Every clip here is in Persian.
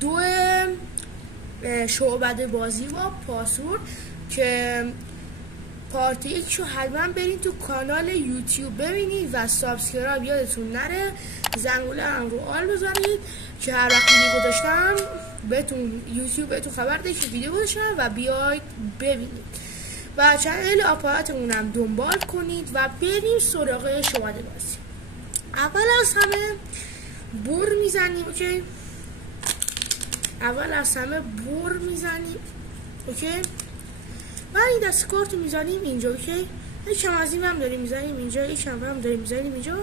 دو شعبده بازی با پاسورد که پارت 1 رو حتما برید تو کانال یوتیوب ببینید و سابسکرایب یادتون نره، زنگوله هم رو آل بذارید که هر وقت ویدیو گذاشتم بهتون یوتیوب بهتون خبر بده که ویدیو گذاشتم و بیاید ببینید و چنل آپاراتمون هم دنبال کنید و بریم سراغ شعبده بازی. اول از همه بر میزنیم، اوکی؟ اوکی؟ و این دست کارت میزنیم اینجا، اوکی؟ یکم از این هم داریم میزنیم اینجا، یکم هم داریم میزنیم اینجا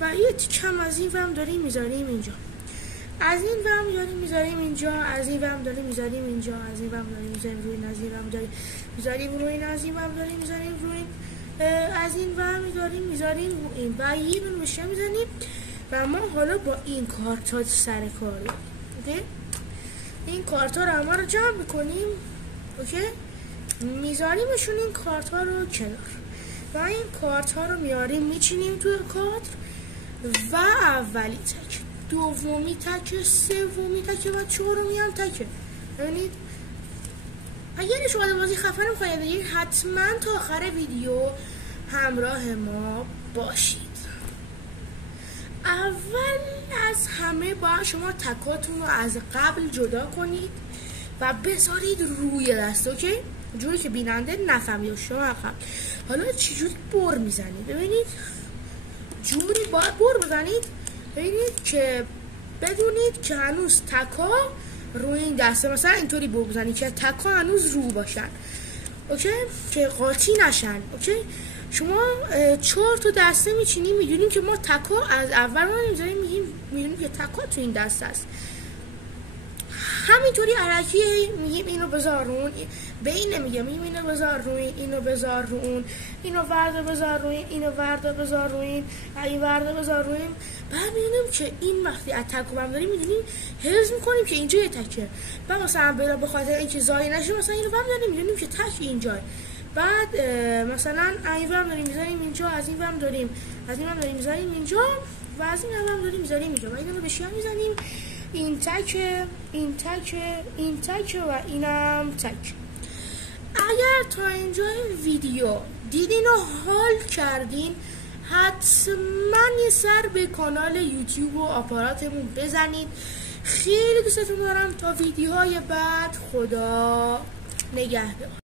و یکم از این هم داریم میزنیم اینجا، از این هم داریم میزنیم اینجا، از این هم داریم میزنیم اینجا، از این هم داریم میزنیم روی این، از این هم داریم میزنیم روی این، از این هم داریم میزنیم روی این، از این هم داریم میزنیم روی این و یه دونه بیشتر میزنیم و ما حالا با این کارت ها سر کاریم، اوکی؟ این کارت ها رو همه رو جمع میکنیم، اوکی؟ میذاریمشون این کارت ها رو کنار و این کارت ها رو میاریم میچینیم توی کادر و اولی تک، دومی تک، سومی تک و چهارمی هم تکه. ببینید اگر شعبده بازی خفن میخواید بگید حتما تا آخر ویدیو همراه ما باشید. اول از همه باید شما تکاتون رو از قبل جدا کنید و بذارید روی دست، اوکی؟ جوری که بیننده نفهمید شما قبل. حالا چجوری بر میزنید؟ ببینید جوری باید بر بزنید، ببینید که بدونید که هنوز تکا روی این دسته، مثلا اینطوری بر بزنید که تکا هنوز رو باشن، اوکی؟ که قاطی نشن، اوکی؟ شما 4 تا دسته میچینیم، میدونیم که ما تکا از اول ما نمیذاریم، میدونیم که تکا تو این دسته است. همینطوری علکی میگیم اینو بذار رو اون، به این نمیگم، اینو بذار رو این، اینو بذار رو اون، اینو ورده بذار رو این، اینو ورده بذار رو این ورده بذار رو این. بعد میدونیم که این وقتی از تکو هم داریم میدونیم حفظ میکنیم که اینجا یه تکه، بعد مثلا به خاطر اینکه زایی نشه مثلا اینو هم داریم میدونیم که تک اینجا، بعد مثلا این هم داریم میذاریم اینجا، از این هم داریم میذاریم اینجا و از این هم داریم میذاریم اینجا و اینو به شیان میزنیم، این تکه، این تکه، این تکه و اینم تک. اگر تا اینجا ویدیو دیدین و حال کردین حتما یه سر به کانال یوتیوب و آپاراتمون بزنید. خیلی دوستتون دارم. تا ویدیوهای بعد، خدا نگهدار.